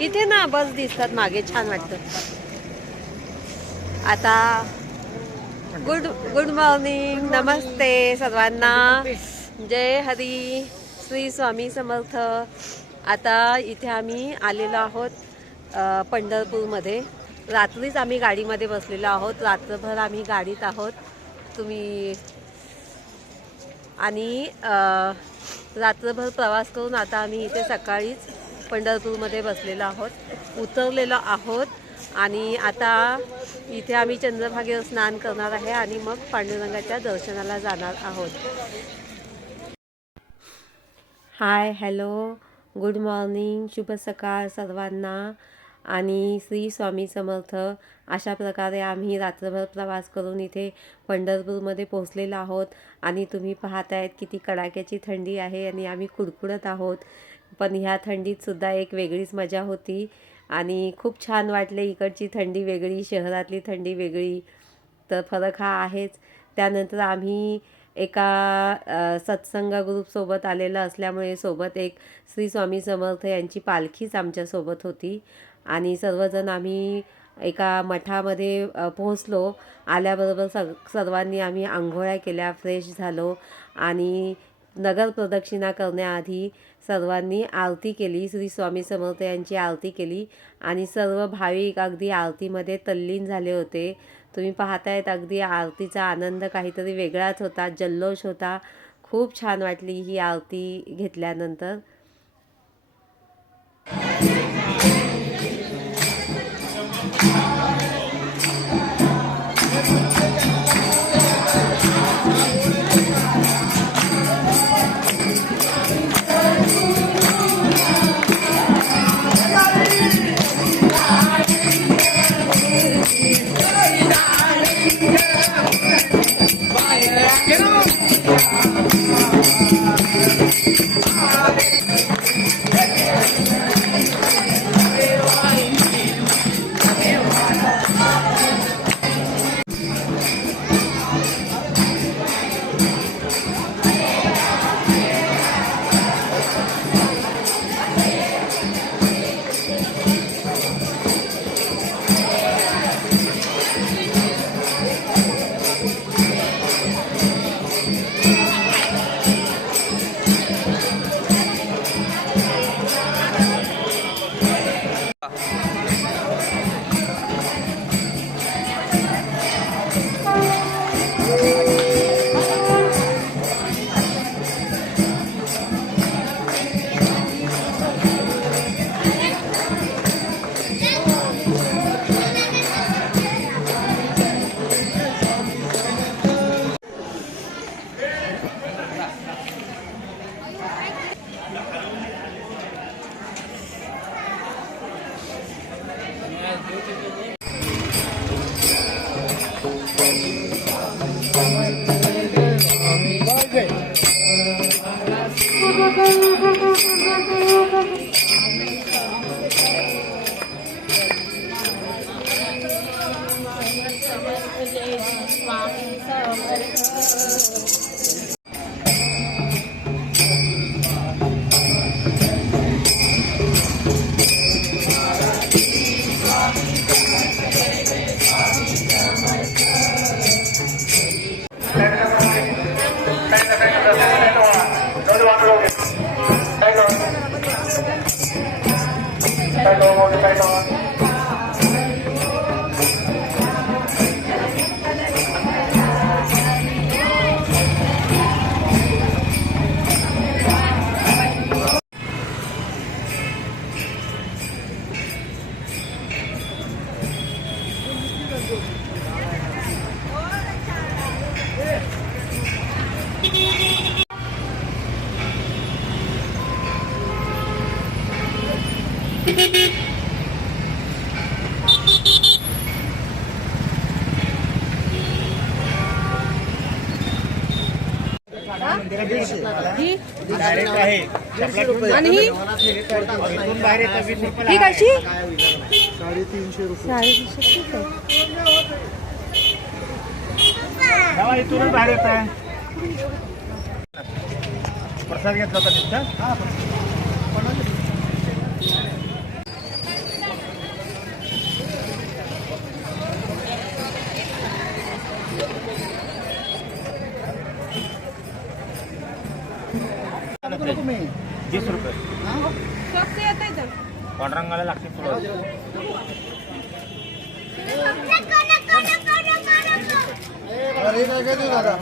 इथे ना बस दिसतात मागे, छान वाटतं. आता गुड गुड मॉर्निंग, नमस्ते सर्वांना, जय हरी, श्री स्वामी समर्थ. आता इथे आम्ही आलेलो आहोत पंढरपूरमध्ये. रात्रीच आम्ही गाडीमध्ये बसलेलो आहोत, रात्रभर आम्ही गाडीत आहोत तुम्ही, आणि रात्रभर प्रवास करून आता आम्ही इथे सकाळीच पंढरपूरमध्ये बसलेलो आहोत, उतरलेलो आहोत. आणि आता इथे आम्ही चंद्रभागेवर स्नान करणार आहे आणि मग पांडुरंगाच्या दर्शनाला जाणार आहोत. हाय, हॅलो, गुड मॉर्निंग, शुभ सकाळ सर्वांना आणि श्री स्वामी समर्थ. अशा प्रकारे आम्ही रात्रभर प्रवास करून इथे पंढरपूरमध्ये पोहोचलेलो आहोत. आणि तुम्ही पाहतायत किती कडाक्याची थंडी आहे आणि आम्ही कुडकुडत आहोत. पण ह्या थंडीतसुद्धा एक वेगळीच मजा होती आणि खूप छान वाटले. इकडची थंडी वेगळी, शहरातली थंडी वेगळी, तर फरक हा आहेच. त्यानंतर आम्ही एका सत्संग ग्रुपसोबत आलेलं असल्यामुळे सोबत एक श्री स्वामी समर्थ यांची पालखीच आमच्यासोबत होती. आणि सर्वजण आम्ही एका मठामध्ये पोहोचलो. आल्याबरोबर सर्वांनी आम्ही आंघोळ्या केल्या, फ्रेश झालो आणि नगर प्रदक्षिणा करण्याआधी सर्वांनी आरती केली, श्री स्वामी समर्थ यांची आरती केली. आणि सर्व भाविक अगदी आरतीमध्ये तल्लीन झाले होते. तुम्ही पाहतायत अगदी आरतीचा आनंद काहीतरी वेगळाच होता, जल्लोष होता. खूप छान वाटली ही आरती घेतल्यानंतर. डायरेक्ट आहे आणि ही कशी 350 रुपये. 350 इथूनच बाहेर येत आहे. प्रसाद घेतला होता तिथं. ₹20 पांडुरंगाला लागते तुला अरे काय काय दादा